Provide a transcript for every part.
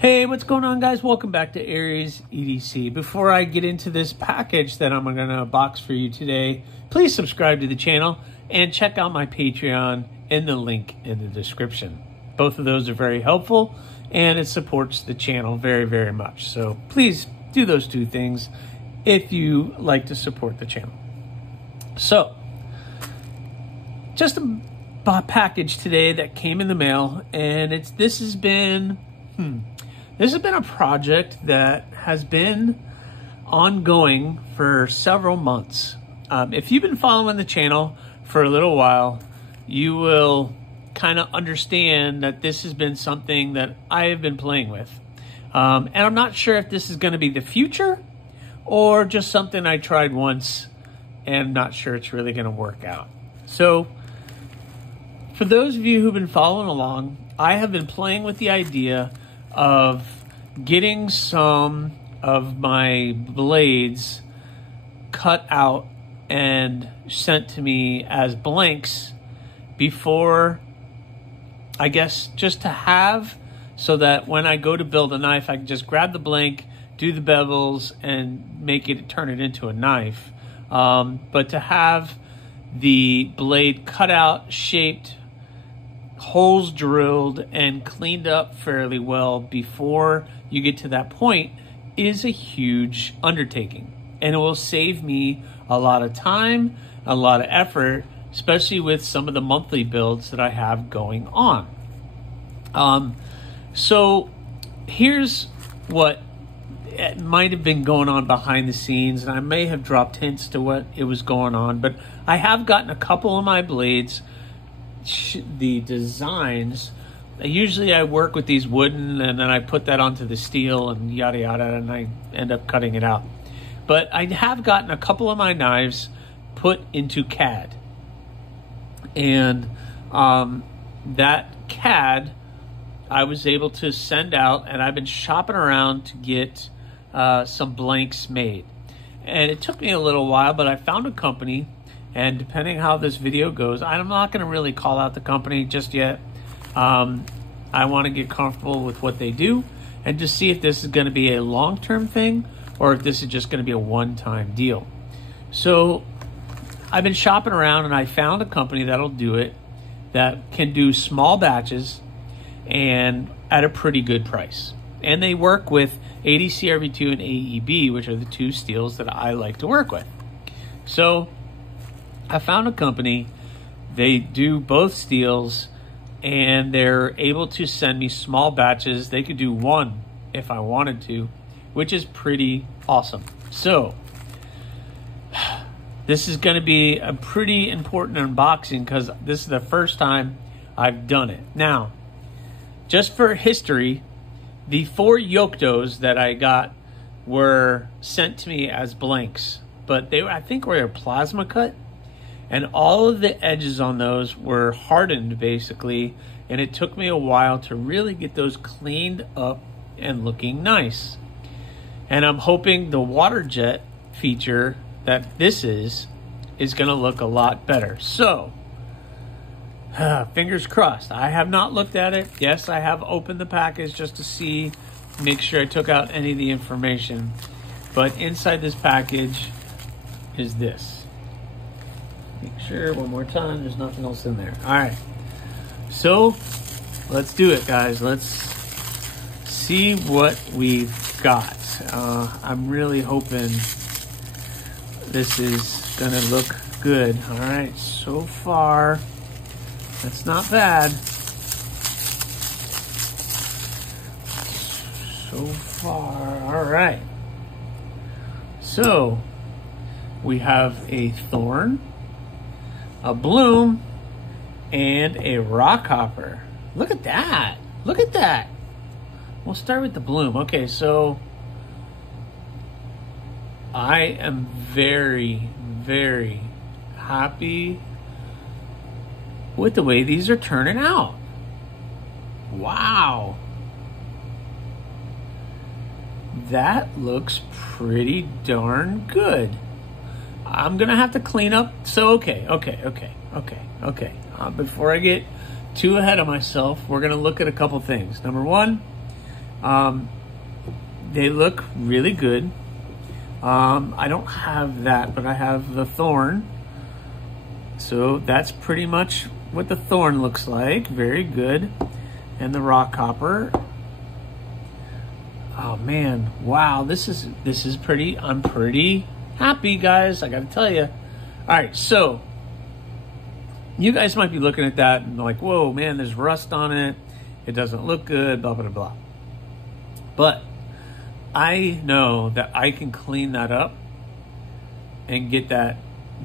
Hey, what's going on, guys? Welcome back to Aries EDC. Before I get into this package that I'm going to box for you today, please subscribe to the channel and check out my Patreon in the link in the description. Both of those are very helpful and it supports the channel very, very much. So please do those two things if you like to support the channel. So, just a package today that came in the mail, and this has been a project that has been ongoing for several months. If you've been following the channel for a little while, you will kind of understand that this has been something that I have been playing with. And I'm not sure if this is going to be the future or just something I tried once and not sure it's really going to work out. So, for those of you who've been following along, I have been playing with the idea of getting some of my blades cut out and sent to me as blanks before, I guess, just to have, so that when I go to build a knife, I can just grab the blank, do the bevels, and turn it into a knife. But to have the blade cut out, shaped, holes drilled, and cleaned up fairly well before you get to that point is a huge undertaking. And it will save me a lot of time, a lot of effort, especially with some of the monthly builds that I have going on. So here's what it might have been going on behind the scenes, and I may have dropped hints to what it was going on, but I have gotten a couple of my blades, the designs. Usually I work with these wooden and then I put that onto the steel and yada yada, and I end up cutting it out. But I have gotten a couple of my knives put into CAD, and that CAD I was able to send out, and I've been shopping around to get some blanks made. And it took me a little while, but I found a company, and depending how this video goes, I'm not going to really call out the company just yet. I want to get comfortable with what they do and just see if this is going to be a long-term thing or if this is just going to be a one-time deal. So I've been shopping around, and I found a company that'll do it, that can do small batches and at a pretty good price. And they work with ADCRV2 and AEB, which are the two steels that I like to work with. So I found a company, they do both steels, and they're able to send me small batches. They could do one if I wanted to, which is pretty awesome. So this is going to be a pretty important unboxing because this is the first time I've done it. Now, just for history, the 4 Yoktos that I got were sent to me as blanks, but they, I think, were a plasma cut, and all of the edges on those were hardened basically, and it took me a while to really get those cleaned up and looking nice. And I'm hoping the water jet feature that this is going to look a lot better. So fingers crossed. I have not looked at it. Yes, I have opened the package just to see, make sure I took out any of the information. But inside this package is this. Make sure one more time there's nothing else in there. All right. So let's do it, guys. Let's see what we've got. I'm really hoping this is going to look good. All right. So far, that's not bad. So far, all right. So we have a thorn, a bloom, and a rock hopper. Look at that. Look at that. We'll start with the bloom. Okay, so I am very, very happy with the way these are turning out. Wow. That looks pretty darn good. I'm gonna have to clean up. So okay. Before I get too ahead of myself, we're gonna look at a couple things. Number one, They look really good. I don't have that, but I have the thorn. So that's pretty much what the thorn looks like. Very good. And the rock hopper. Oh man, wow, this is pretty. I'm pretty happy, guys, I gotta tell you. All right, so you guys might be looking at that and like, whoa, man, there's rust on it. It doesn't look good, blah, blah, blah. But I know that I can clean that up and get that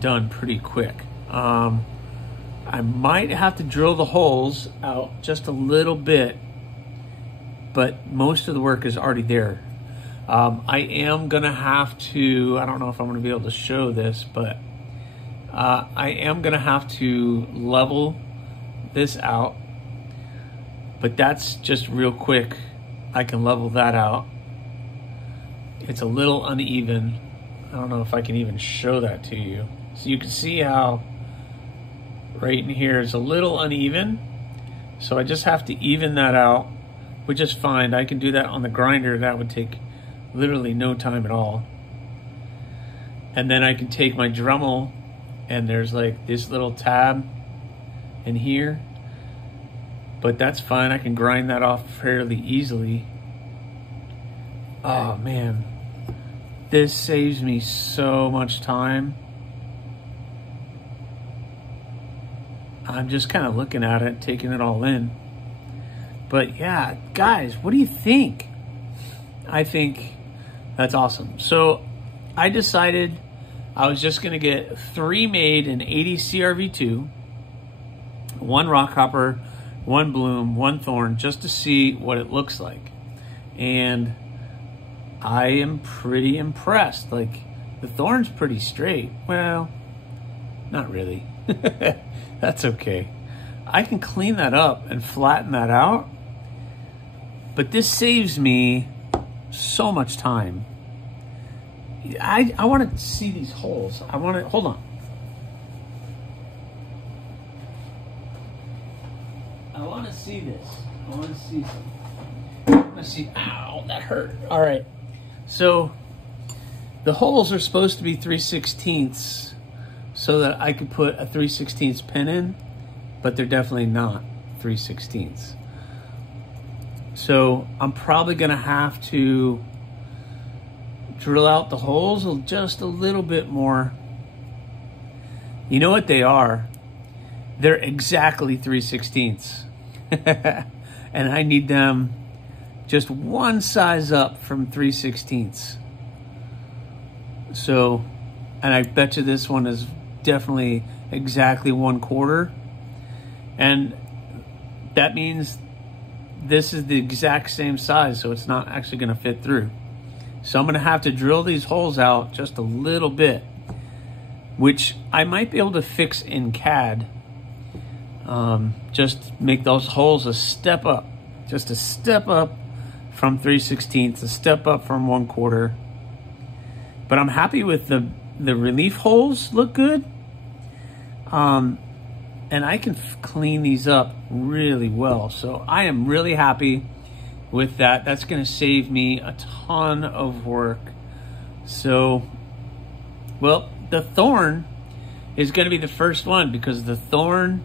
done pretty quick. I might have to drill the holes out just a little bit, but most of the work is already there. I am gonna have to, I don't know if I'm gonna be able to show this, but I am gonna have to level this out, but that's just real quick. I can level that out. It's a little uneven. I don't know if I can even show that to you. So you can see how right in here is a little uneven. So I just have to even that out, which is fine. I can do that on the grinder. That would take literally no time at all. And then I can take my Dremel, and there's like this little tab in here, but that's fine. I can grind that off fairly easily. Oh man, this saves me so much time. I'm just kind of looking at it, taking it all in. But yeah, guys, what do you think? I think that's awesome. So I decided I was just gonna get 3 made in 80 CRV2, 1 rock hopper, 1 bloom, 1 thorn, just to see what it looks like. And I am pretty impressed. Like, the thorn's pretty straight. Well, not really. That's okay. I can clean that up and flatten that out, but this saves me so much time. I want to see these holes. I want to, hold on. I want to see this. I want to see something. Let's see. Ow, that hurt. All right. So the holes are supposed to be 3/16 so that I could put a 3/16 pin in, but they're definitely not 3/16. So I'm probably going to have to drill out the holes just a little bit more. You know what they are? They're exactly 3/16. And I need them just 1 size up from 3/16. So, and I bet you this one is definitely exactly 1/4. And that means this is the exact same size, so it's not actually going to fit through. So I'm going to have to drill these holes out just a little bit, which I might be able to fix in CAD. Just make those holes a step up, just a step up from 3/16, a step up from 1/4. But I'm happy with the relief holes, look good. And I can clean these up really well. So I am really happy with that. That's going to save me a ton of work. So, well, the thorn is going to be the first one because the thorn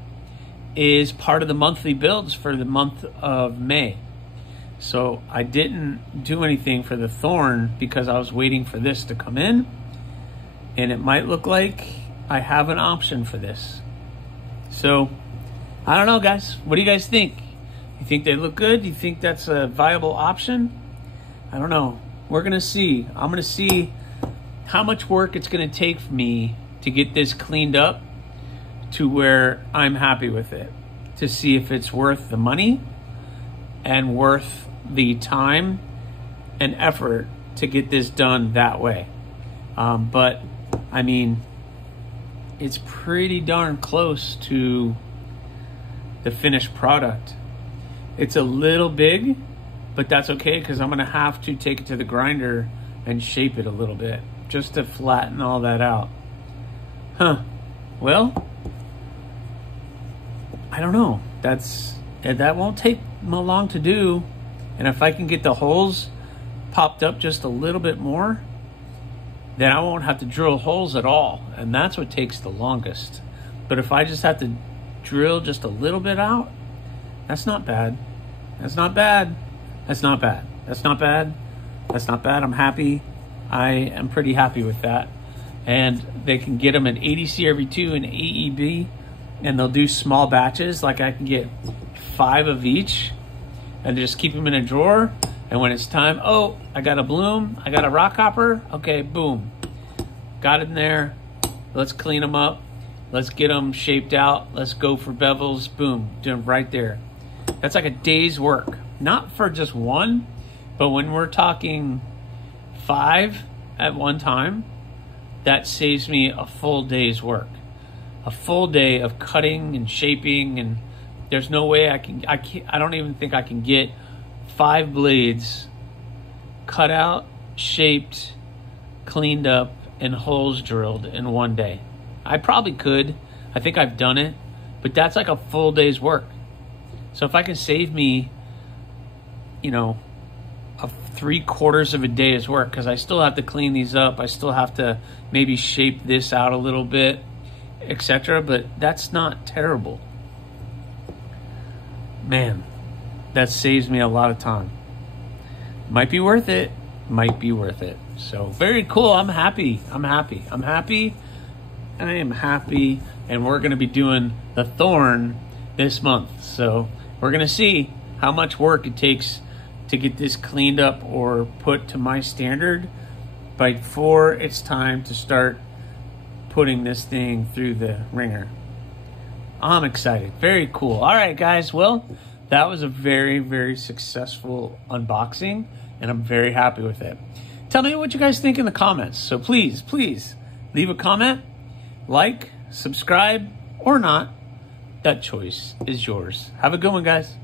is part of the monthly builds for the month of May. So I didn't do anything for the thorn because I was waiting for this to come in, and it might look like I have an option for this. So I don't know, guys. What do you guys think? You think they look good? Do you think that's a viable option? I don't know. We're going to see. I'm going to see how much work it's going to take for me to get this cleaned up to where I'm happy with it, to see if it's worth the money and worth the time and effort to get this done that way. But I mean, it's pretty darn close to the finished product. It's a little big, but that's okay because I'm gonna have to take it to the grinder and shape it a little bit just to flatten all that out. Well, I don't know. That won't take long to do. And if I can get the holes popped up just a little bit more, then I won't have to drill holes at all. And that's what takes the longest. But if I just have to drill just a little bit out, that's not bad. That's not bad. That's not bad. That's not bad. That's not bad. I'm happy. I am pretty happy with that. And they can get them at ADC-every-2 and AEB, and they'll do small batches. Like I can get 5 of each and just keep them in a drawer. And when it's time, oh, I got a bloom, I got a rock hopper. Okay, boom. Got it in there. Let's clean them up. Let's get them shaped out. Let's go for bevels. Boom, do them right there. That's like a day's work. Not for just one, but when we're talking 5 at one time, that saves me a full day's work. A full day of cutting and shaping, and there's no way I don't even think I can get 5 blades cut out, shaped, cleaned up, and holes drilled in one day. I probably could. I think I've done it, but that's like a full day's work. So if I can save me, you know, 3/4 of a day's work, because I still have to clean these up, I still have to maybe shape this out a little bit, etc. But that's not terrible. Man, that saves me a lot of time. Might be worth it. Might be worth it. So very cool. I'm happy. I'm happy. I'm happy. I am happy. And we're going to be doing the thorn this month. So we're going to see how much work it takes to get this cleaned up or put to my standard before it's time to start putting this thing through the ringer. I'm excited. Very cool. All right, guys. Well, that was a very, very successful unboxing, and I'm very happy with it. Tell me what you guys think in the comments. So please, please leave a comment, like, subscribe, or not. That choice is yours. Have a good one, guys.